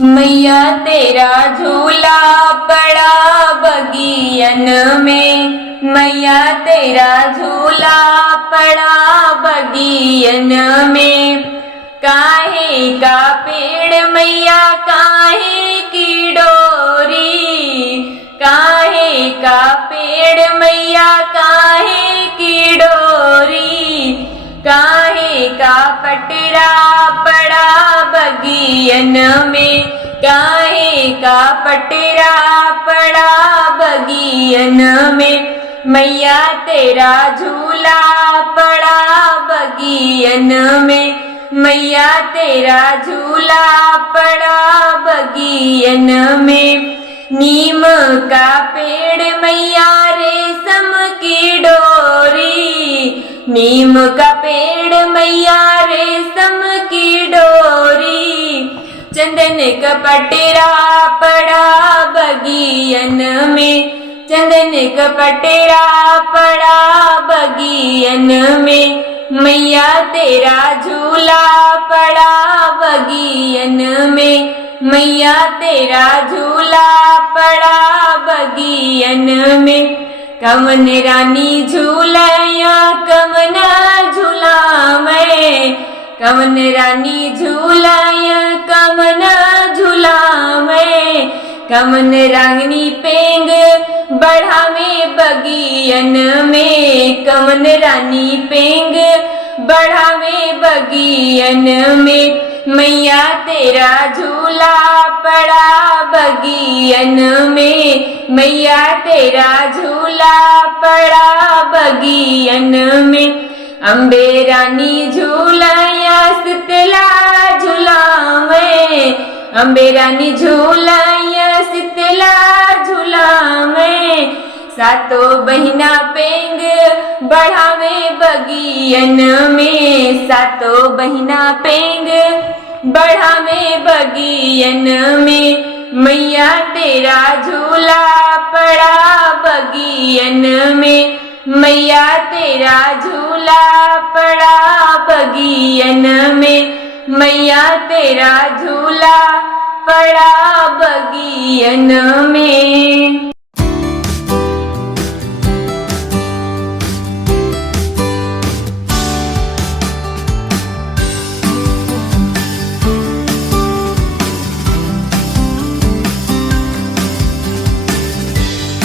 मैया तेरा झूला पड़ा बगियन में, मैया तेरा झूला पड़ा बगियन में। काहे का पेड़ मैया काहे की डोरी, काहे का पेड़ मैया काहे की डोरी। काहे का पटरा पड़ा बगियन में, काहे का पटरा पड़ा बगियन में। मैया तेरा झूला पड़ा बगियन में, मैया तेरा झूला पड़ा बगियन में। नीम का पेड़ मैया रेशम की डोरी, नीम का पेड़ मैया रेशम की डोरी। चंदन का पटरा पड़ा बगियन में, चंदन का पटरा पड़ा बगियन में। मैया तेरा झूला पड़ा बगियन में, मैया तेरा झूला पड़ा बगियन में। कवन रानी झूलया कवन झूला मैं, कवन रानी झूलया कवन झूला मैं। कवन रागनी पेंग बढ़ावे बगियन में, कवन रानी पेंग बढ़ावे बगियन में। मैया तेरा झूला पड़ा बगियन में, मैया तेरा झूला पड़ा बगियन में। अम्बे रानी झूलया शीतला झूलावे, अम्बे रानी झूलया शीतला झूलावे। सातो बहिना पेंग बढ़ावे बगियन में, सातो बहिना पेंग बढ़ावे बगियन में। मैया तेरा झूला पड़ा बगियन में, मैया तेरा झूला पड़ा बगियन में। मैया तेरा झूला पड़ा बगियन में।